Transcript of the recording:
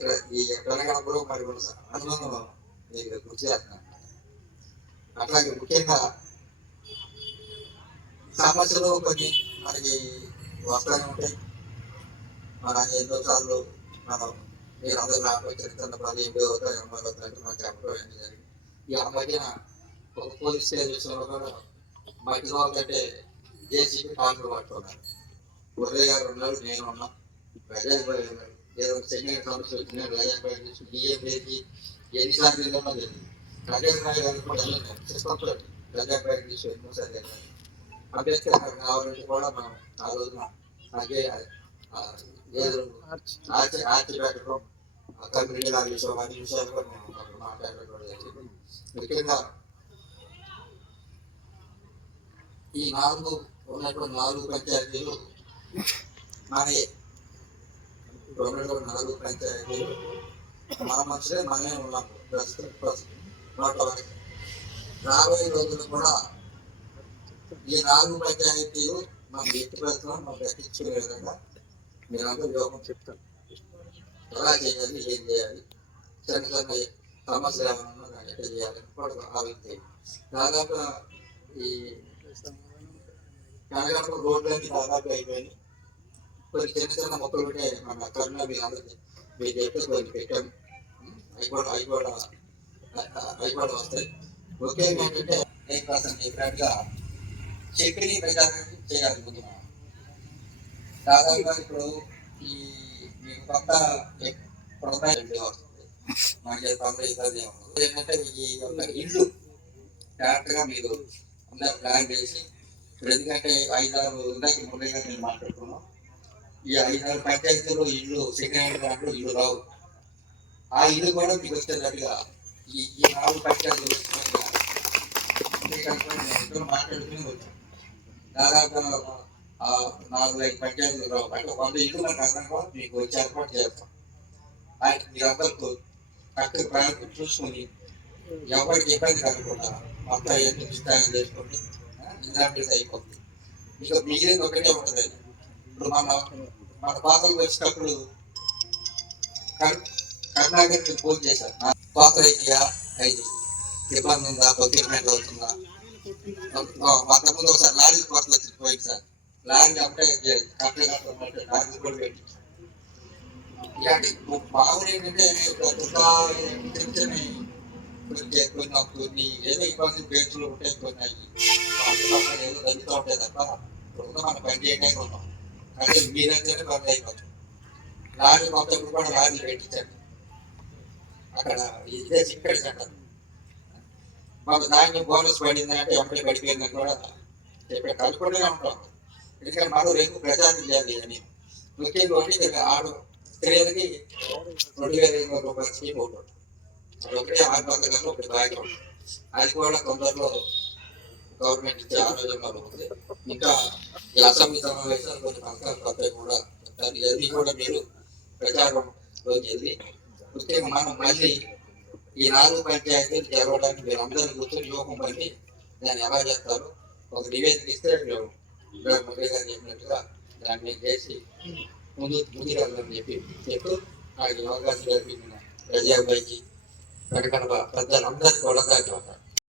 ఈ తెలంగాణలో మరి అనుభవం మీకు గుర్తు చేస్తున్నాను. అట్లాగే ముఖ్యంగా సమస్యలు కొన్ని మనకి వస్తూనే ఉంటాయి. మన ఎన్నో సార్లు మనం మీరందరూ నాకు చరిత్ర పది ఎనిమిది అవుతాయి మనం చెప్పడం జరిగింది. ఈ మధ్యన ఒక పోలీస్ స్టేషన్లో కూడా మధ్యలో కంటే జేసీబీ కాంట్రోల్ పట్టుకున్నారు. మురళి గారు ఉన్నారు, నేను ఉన్నా, ప్రజలు ఏదో సెకండ్ సమస్య వచ్చినా ప్రజలు బియ్యం వేసి ఎన్నిసార్లు వెళ్ళమో తెలియదు. ప్రజలు గారు కూడా వెళ్ళలేదు, సిస్టంతో ప్రజాపేట తీసి ఎన్నోసారి అంబేద్కర్ కావాలంటే కూడా మనం ఆ రోజున అదే ఏదో ఆర్చి పెట్టడం, కమ్యూనిటీ విషయం అన్ని విషయాలు కూడా మేము మాట్లాడడం కూడా జరిగింది. ముఖ్యంగా ఈ ఉన్నటువంటి 4 పంచాయతీలు మనయే. ఉన్నటువంటి 4 పంచాయతీలు మన మనుషులే, మనమే ఉన్నాం ప్రస్తుతం. రాబోయే రోజులు కూడా ఈ 4 పంచాయతీలు మన వ్యక్తి ప్రస్తుతం మనం దక్కించుకునే విధంగా మీరందరూ యోగం చెప్తారు. ఎలా చేయాలి, ఏం చేయాలి, చిన్న చిన్న సమస్యలు ఏమన్నా ఎట్లా చేయాలని కూడా ఆలోచించాలి. దాదాపు ఈ కనగడప రోడ్లన్నీ దాదాపు అయిపోయింది. కొన్ని చిన్న చిన్న మొక్కలు ఉంటే మన కరుణ మీరు చెప్పి కొన్ని పెట్టాము. అవి కూడా వస్తాయి. ముఖ్యంగా ఏంటంటే 9% డిఫరెంట్గా చెప్పిన ప్రచారం చేయాలనుకుంటున్నాం. దాదాపుగా ఇప్పుడు ఈ మీకు కొత్త వస్తుంది. మనకి తొందర ఇబ్బంది ఏంటంటే ఈ యొక్క ఇల్లు కరెక్ట్గా మీరు అందరూ ప్లాన్ చేసి, ఎందుకంటే 5-6 ఇందాక ముందుగా మేము మాట్లాడుకున్నాం. ఈ 5-6 పంచాయతీలో ఇల్లు సెకండ్ దాంట్లో ఇల్లు రావు. ఆ ఇల్లు కూడా మీకు వచ్చేటట్టుగా ఈ 4 పంచాయతీలు మాట్లాడుకుని వచ్చాం. దాదాపు 4-5 పంచాయతీలు రావు. అంటే 100 ఇల్లు మనకు అందరం మీకు వచ్చి ఏర్పాటు చేస్తాం. మీరందరూ చక్కగా ప్రయాణం చూసుకొని ఎవరికి ఇబ్బంది కలగకుండా మొత్తం ఎన్ని విస్తారం చేసుకోండి. ఇంగ్లాండ్ అయిపోతుంది. ఇక మిగిలింది ఒకటే ఉంటుంది. ఇప్పుడు మన పాతలు వచ్చేటప్పుడు కర్ణాటక ఫోన్ చేశారు. పాత ఐడియా ఐదు ఇబ్బంది ఉందా, ప్రొక్యూర్మెంట్ అవుతుందా. అంతకుముందు ఒకసారి లారీ కొత్త వచ్చి పోయింది సార్. లారీ అప్పుడే కట్టమంటే లారీ కూడా పెట్టి ఇలాంటి మామూలు ఏంటంటే కొన్ని ఏదో ఇబ్బంది పేర్చులు ఉంటాయి, కొన్ని ఏదో జరుగుతూ ఉంటాయి తప్ప మనం పని చేయడానికి ఉన్నాం. అంటే మీరందరూ పని అయిపోతుంది. లారీ మొత్తం కూడా లారీ పెట్టించండి. అక్కడ ఇదే ఇక్కడ సెంటర్ మాకు దాన్ని బోనస్ పడిందంటే ఎప్పుడే పడిపోయిందని కూడా చెప్పే కలుపుకుంటూనే ఉంటాం. ఎందుకంటే మనం రేపు ప్రచారం చేయాలి అని ముఖ్యంగా ఆడు స్త్రీలకి 2,500 రూపాయల స్కీమ్ ఒకటి ఉంటుంది. అది ఒకటే ఆత్మహత్యలో ఒకటి భాగం. అది కూడా తొందరలో గవర్నమెంట్ ఇచ్చే ఆలోచనలో ఉంది. ఇంకా ఈ అసెంబ్లీ సమావేశాలు కొన్ని పథకాలు కొత్తవి కూడా ఇవన్నీ కూడా మీరు ప్రచారంలోకి వెళ్ళి ముఖ్యంగా మనం మళ్ళీ ఈ 4 పంచాయతీలు జరగడానికి మీరు అందరూ కూర్చొని యోగం పని దాన్ని ఎలా చేస్తారు ఒక నివేదిక ఇస్తే ముఖ్య గారు చెప్పినట్టుగా దాన్ని చేసి ముందుకెళ్ళని చెప్తూ నాకు అవకాశం జరిపిన ప్రజాబాయికి పెద్దలందరికీ కూడా